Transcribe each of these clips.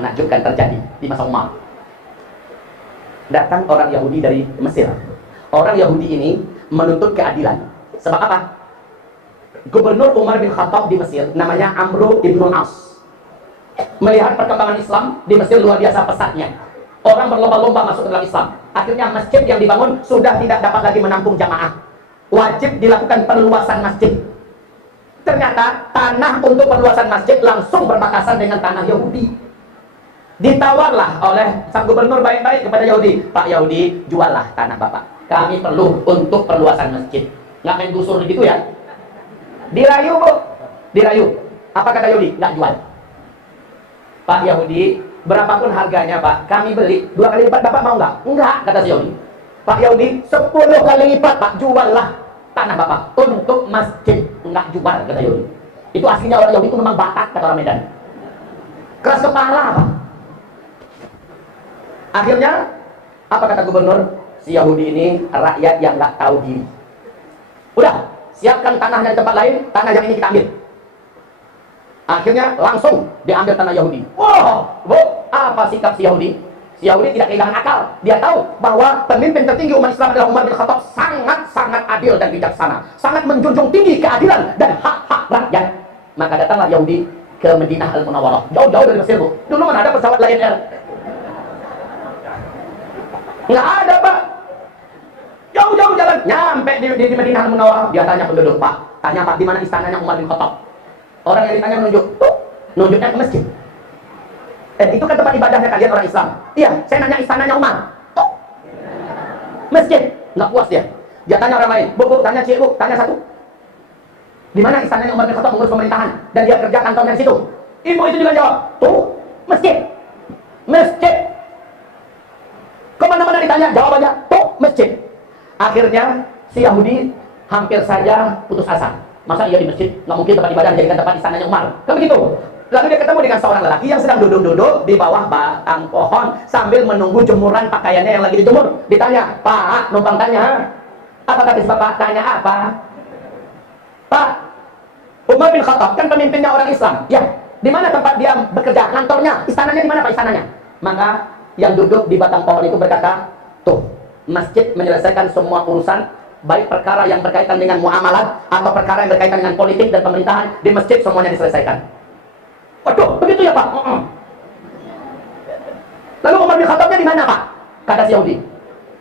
menakjubkan terjadi di masa Umar. Datang orang Yahudi dari Mesir. Orang Yahudi ini menuntut keadilan. Sebab apa? Gubernur Umar bin Khattab di Mesir namanya Amr ibn As. Melihat perkembangan Islam di Mesir luar biasa pesatnya. Orang berlomba-lomba masuk ke dalam Islam. Akhirnya masjid yang dibangun sudah tidak dapat lagi menampung jamaah. Wajib dilakukan perluasan masjid. Ternyata tanah untuk perluasan masjid langsung berbatasan dengan tanah Yahudi. Ditawarlah oleh sang gubernur baik-baik kepada Yahudi, Pak Yahudi, juallah tanah Bapak. Kami perlu untuk perluasan masjid. Nggak main gusur gitu ya. Dirayu, Bu. Dirayu. Apa kata Yahudi? Nggak jual. Pak Yahudi, berapapun harganya Pak, kami beli 2 kali lipat, Bapak mau nggak? Enggak, kata si Yahudi. Pak Yahudi, 10 kali lipat Pak, juallah tanah Bapak untuk masjid. Enggak jual, kata Yahudi. Itu aslinya orang Yahudi itu memang Batak, kata orang Medan. Keras kepala Pak. Akhirnya, apa kata gubernur? Si Yahudi ini rakyat yang nggak tahu diri. Udah, siapkan tanahnya di tempat lain, tanah yang ini kita ambil. Akhirnya langsung diambil tanah Yahudi. Wow, Bu, apa sikap si Yahudi? Si Yahudi tidak kehilangan akal. Dia tahu bahwa pemimpin tertinggi umat Islam adalah Umar bin Khattab sangat adil dan bijaksana, sangat menjunjung tinggi keadilan dan hak-hak rakyat. Maka datanglah Yahudi ke Madinah Al-Munawwarah, jauh-jauh dari Mesir, Bu. Dulu mana ada pesawat Lion Air? Nggak ada, Pak. Jauh-jauh jalan, nyampe di Madinah Al-Munawwarah. Dia tanya penduduk, Pak, tanya Pak, di mana istananya Umar bin Khattab? Orang yang ditanya menunjuk, tuh, nunjuknya ke masjid. Itu kan tempat ibadahnya kalian orang Islam. Iya, saya nanya istananya Umar. Tuh, masjid. Nggak puas dia. Dia tanya orang lain, Bu, tanya Cik, Bu, tanya satu. Di mana istananya Umar bin Khattab mengurus pemerintahan? Dan dia kerja kantornya di situ. Ibu itu juga jawab, tuh, masjid. Masjid. Kemana-mana ditanya, jawabannya, tuh, masjid. Akhirnya, si Yahudi hampir saja putus asa. Masa iya di masjid? Nggak mungkin tempat ibadah dijadikan tempat istananya Umar. Kan begitu. Lalu dia ketemu dengan seorang lelaki yang sedang duduk-duduk di bawah batang pohon sambil menunggu jemuran pakaiannya yang lagi dijemur. Ditanya, Pak, numpang tanya, apa kata Bapak? Tanya apa? Pak, Umar bin Khattab kan pemimpinnya orang Islam. Ya, di mana tempat dia bekerja? Kantornya, istananya di mana Pak istananya? Maka yang duduk di batang pohon itu berkata, tuh, masjid menyelesaikan semua urusan, baik perkara yang berkaitan dengan muamalat atau perkara yang berkaitan dengan politik dan pemerintahan, di masjid semuanya diselesaikan. Waduh, begitu ya Pak? Lalu Umar bin Khattabnya di mana Pak? Kata si Yahudi.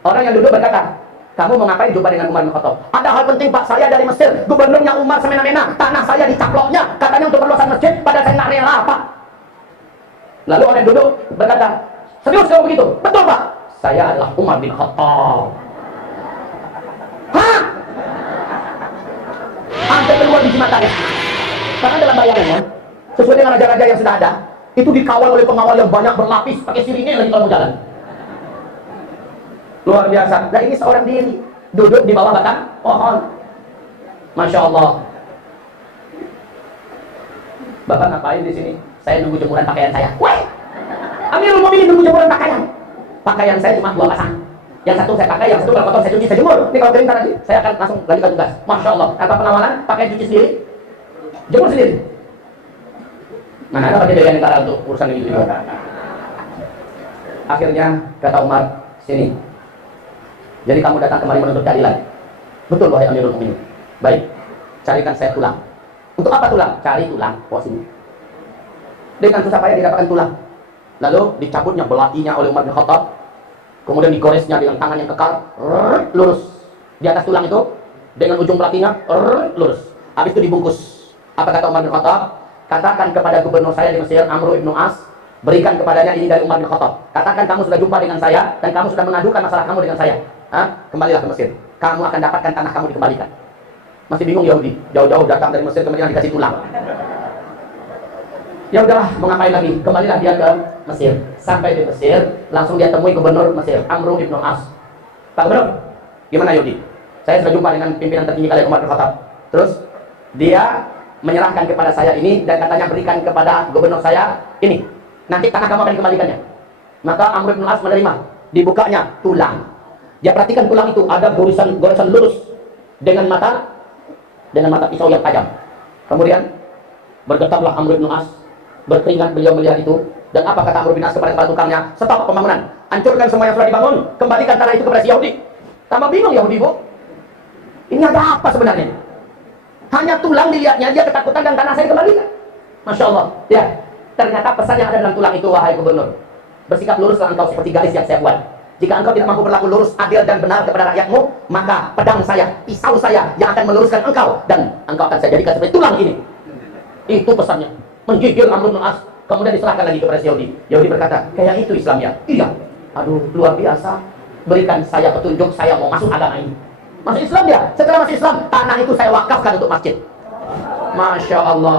Orang yang duduk berkata, kamu mau ngapain jumpa dengan Umar bin Khattab? Ada hal penting Pak, saya dari Mesir, gubernurnya Umar semena-mena, tanah saya dicaploknya, katanya untuk perluasan masjid, padahal saya nggak rela Pak. Lalu orang yang duduk berkata, serius kamu begitu? Betul Pak, saya adalah Umar bin Khattab. Hah? Hampir keluar biji matanya. Karena dalam bayangannya, sesuai dengan raja-raja yang sudah ada, itu dikawal oleh pengawal yang banyak berlapis, pakai sirine lagi kalau mau jalan. Luar biasa. Nah ini seorang diri, duduk di bawah batang pohon. Masya Allah. Bapak ngapain di sini? Saya nunggu jemuran pakaian saya. Wah, Amirul Mukminin nunggu jemuran pakaian. Pakaian saya cuma 2 pasang. Yang satu saya pakai, yang satu kalau kotor saya cuci, saya jemur. Ini kalau kering nanti saya akan langsung lanjutkan tugas. Masya Allah. Tanpa pengawalan, pakai cuci sendiri, jemur sendiri. Mana ada pakai biaya negara untuk urusan ini juga. Akhirnya kata Umar, sini. Jadi kamu datang kemari menuntut keadilan. Betul wahai Amirul Mukminin. Baik, carikan saya tulang. Untuk apa tulang? Cari tulang. Oh sini. Dengan susah payah didapatkan tulang. Lalu dicabutnya belatinya oleh Umar bin Khattab. Kemudian digoresnya dengan tangan yang kekar, lurus. Di atas tulang itu, dengan ujung belatinya, lurus. Habis itu dibungkus. Apa kata Umar bin Khattab? Katakan kepada gubernur saya di Mesir, Amr ibn As, berikan kepadanya ini dari Umar bin Khattab. Katakan kamu sudah jumpa dengan saya, dan kamu sudah mengadukan masalah kamu dengan saya. Kembalilah ke Mesir. Kamu akan dapatkan tanah kamu dikembalikan. Masih bingung Yahudi, jauh-jauh datang dari Mesir, kemudian dikasih tulang. Ya udahlah, mau ngapain lagi? Kembalilah dia ke Mesir. Sampai di Mesir, langsung dia temui gubernur Mesir, Amr ibn As. Pak Gubernur, gimana Yahudi? Saya sudah jumpa dengan pimpinan tertinggi kalian Umar bin Khattab. Terus dia menyerahkan kepada saya ini dan katanya berikan kepada gubernur saya ini. Nanti tanah kamu akan dikembalikannya. Maka Amr ibn As menerima. Dibukanya tulang. Dia perhatikan tulang itu ada goresan lurus dengan mata pisau yang tajam. Kemudian bergetarlah Amr ibn As Berkeringat beliau melihat itu. Dan apa kata Amr bin As kepada kepala tukangnya? Stop pembangunan, hancurkan semua yang sudah dibangun, kembalikan tanah itu kepada si Yahudi. Tambah bingung Yahudi, Bu. Ini ada apa sebenarnya? Hanya tulang dilihatnya, dia ketakutan dan tanah saya dikembalikan. Masya Allah. Ya, ternyata pesan yang ada dalam tulang itu, wahai gubernur, bersikap luruslah engkau seperti garis yang saya buat. Jika engkau tidak mampu berlaku lurus, adil dan benar kepada rakyatmu, maka pedang saya, pisau saya yang akan meluruskan engkau, dan engkau akan saya jadikan seperti tulang ini. Itu pesannya. Menggigil Amr bin As. Kemudian diserahkan lagi kepada Yahudi. Yahudi berkata, kayak itu Islam ya? Iya. Aduh, luar biasa. Berikan saya petunjuk, saya mau masuk agama ini. Masuk Islam ya? Setelah masuk Islam, tanah itu saya wakafkan untuk masjid. Masya Allah.